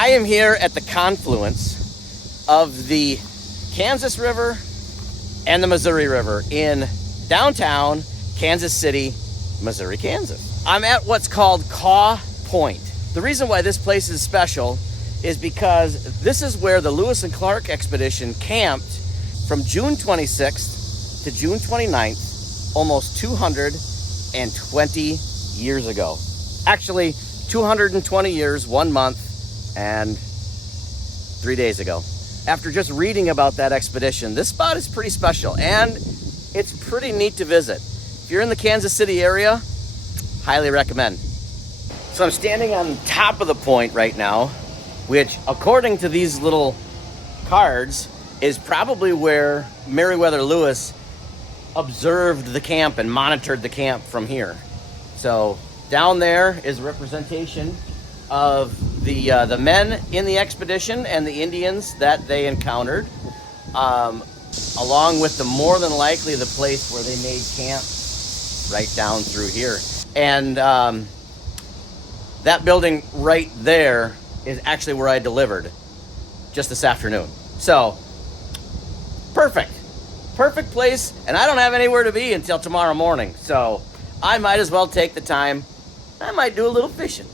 I am here at the confluence of the Kansas River and the Missouri River in downtown Kansas City, Missouri, Kansas. I'm at what's called Kaw Point. The reason why this place is special is because this is where the Lewis and Clark expedition camped from June 26th to June 29th, almost 220 years ago. Actually, 220 years, 1 month, and 3 days ago. After just reading about that expedition, this spot is pretty special and it's pretty neat to visit. If you're in the Kansas City area, highly recommend. So I'm standing on top of the point right now, which according to these little cards is probably where Meriwether Lewis observed the camp and monitored the camp from here. So down there is a representation of the men in the expedition and the Indians that they encountered, along with more than likely the place where they made camp right down through here. And that building right there is actually where I delivered just this afternoon. So perfect place, and I don't have anywhere to be until tomorrow morning, so I might as well take the time. I might do a little fishing.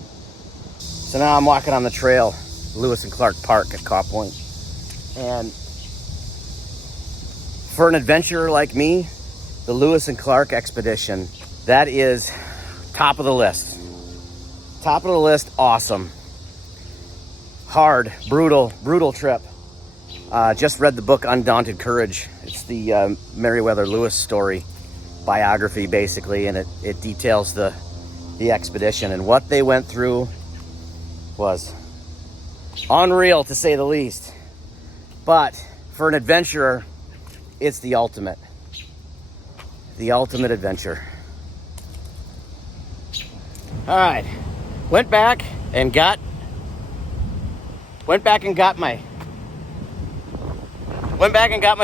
So now I'm walking on the trail, Lewis and Clark Park at Kaw Point. And for an adventurer like me, the Lewis and Clark expedition, that is top of the list. Top of the list, awesome. Hard, brutal trip. Just read the book Undaunted Courage. It's the Meriwether Lewis story, biography basically, and it details the expedition, and what they went through was unreal to say the least. But for an adventurer, it's the ultimate adventure. All right, went back and got my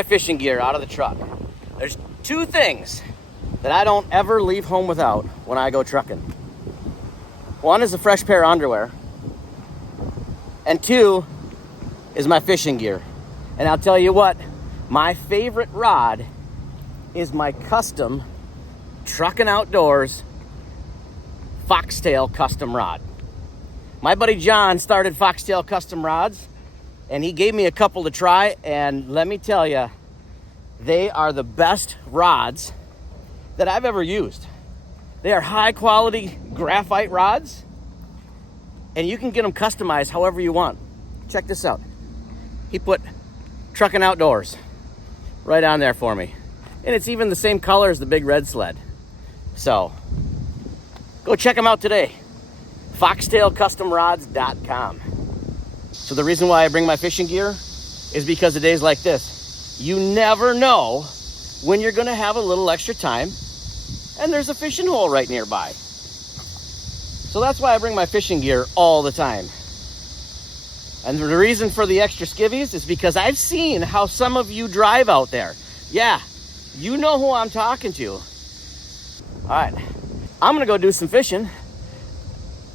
fishing gear out of the truck. There's two things that I don't ever leave home without when I go trucking. One is a fresh pair of underwear, and two is my fishing gear. And I'll tell you what, my favorite rod is my custom Truckin' Outdoors Foxtail custom rod. My buddy John started Foxtail custom rods, and he gave me a couple to try, and let me tell you, they are the best rods that I've ever used. They are high quality graphite rods, and you can get them customized however you want. Check this out. He put Truckin' Outdoors right on there for me. And it's even the same color as the big red sled. So go check them out today. FoxtailCustomRods.com. So the reason why I bring my fishing gear is because of days like this. You never know when you're gonna have a little extra time and there's a fishing hole right nearby. So that's why I bring my fishing gear all the time. And the reason for the extra skivvies is because I've seen how some of you drive out there. Yeah, you know who I'm talking to. All right, I'm gonna go do some fishing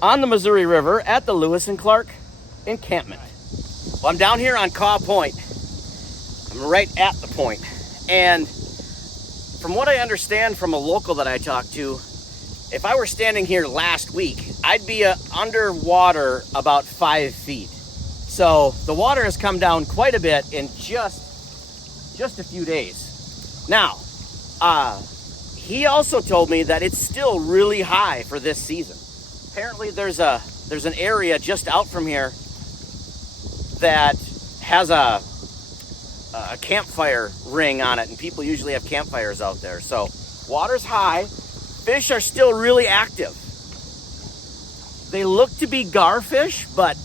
on the Missouri River at the Lewis and Clark encampment. Well, I'm down here on Kaw Point. I'm right at the point. And from what I understand from a local that I talked to, if I were standing here last week, I'd be underwater about 5 feet. So the water has come down quite a bit in just a few days. Now, he also told me that it's still really high for this season. Apparently there's an area just out from here that has a campfire ring on it, and people usually have campfires out there. So water's high. Fish are still really active. They look to be garfish, but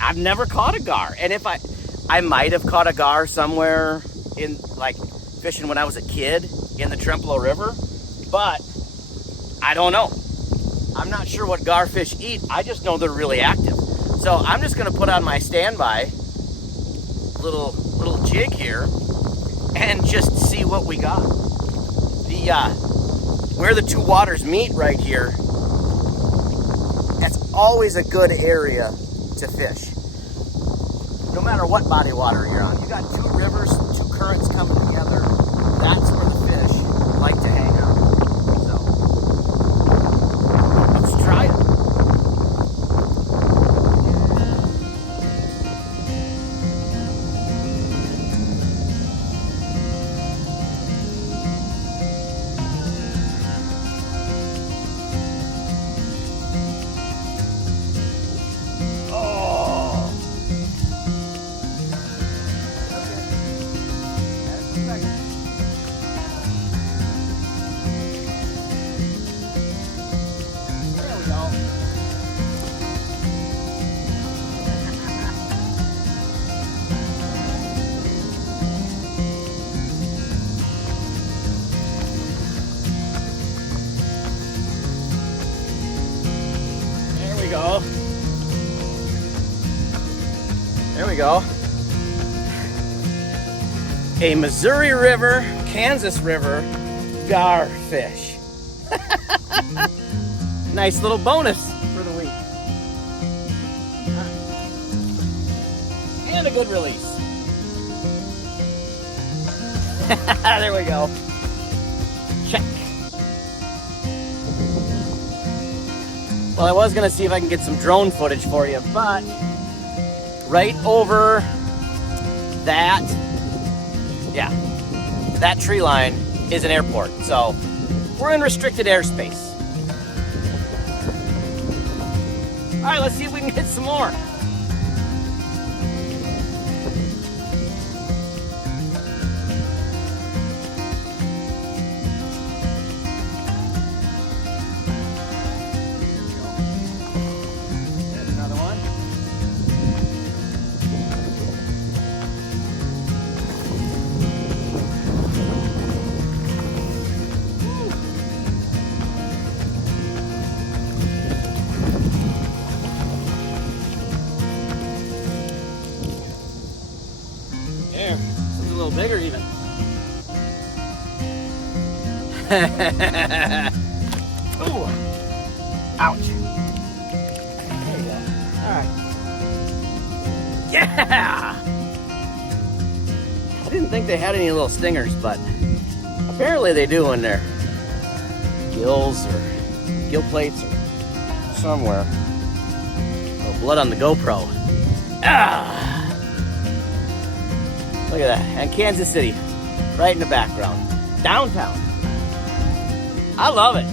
I've never caught a gar. And if I might have caught a gar somewhere in, like, fishing when I was a kid in the Trempealeau River, but I don't know. I'm not sure what garfish eat. I just know they're really active. So I'm just gonna put on my standby little jig here and just see what we got. Where the two waters meet right here, that's always a good area to fish. no matter what body of water you're on. You got two rivers, two currents coming together. That's where the fish like to hang out. So, let's try it. Go. There we go. A Missouri River, Kansas River garfish. Nice little bonus for the week. And a good release. There we go. Check. Well, I was gonna see if I can get some drone footage for you, but right over that, yeah, that tree line is an airport. So we're in restricted airspace. All right, let's see if we can hit some more. There, this is a little bigger even. Ooh, ouch. There you go. All right. Yeah! I didn't think they had any little stingers, but apparently they do in their gills or gill plates or somewhere. Oh, blood on the GoPro. Ah! Look at that. And Kansas City, right in the background. Downtown. I love it.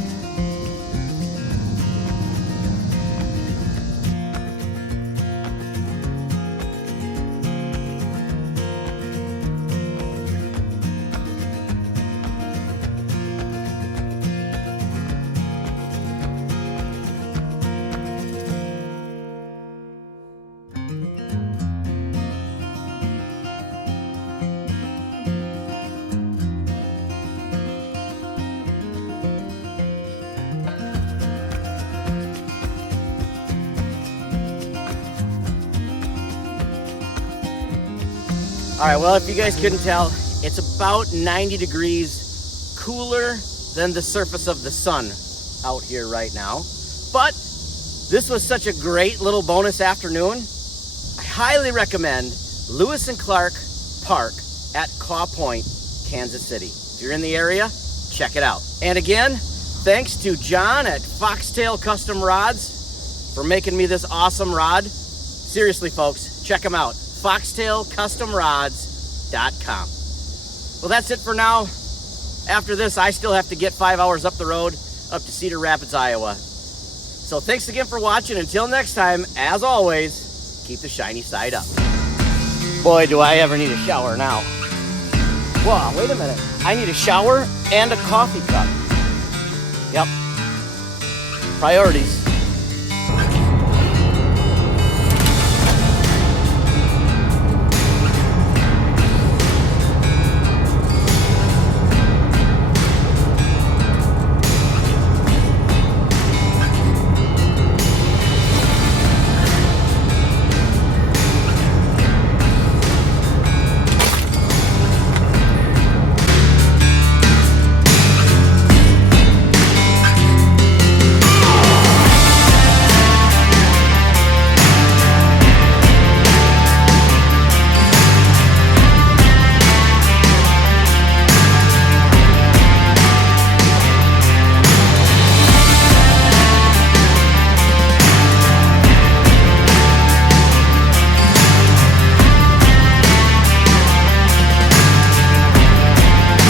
All right, well, if you guys couldn't tell, it's about 90 degrees cooler than the surface of the sun out here right now. But this was such a great little bonus afternoon. I highly recommend Lewis and Clark Park at Kaw Point, Kansas City. If you're in the area, check it out. And again, thanks to John at Foxtail Custom Rods for making me this awesome rod. Seriously, folks, check them out. foxtailcustomrods.com. Well, that's it for now. After this, I still have to get 5 hours up the road up to Cedar Rapids, Iowa. So thanks again for watching. Until next time, as always, keep the shiny side up. Boy, do I ever need a shower now. Whoa, wait a minute. I need a shower and a coffee cup. Yep. Priorities.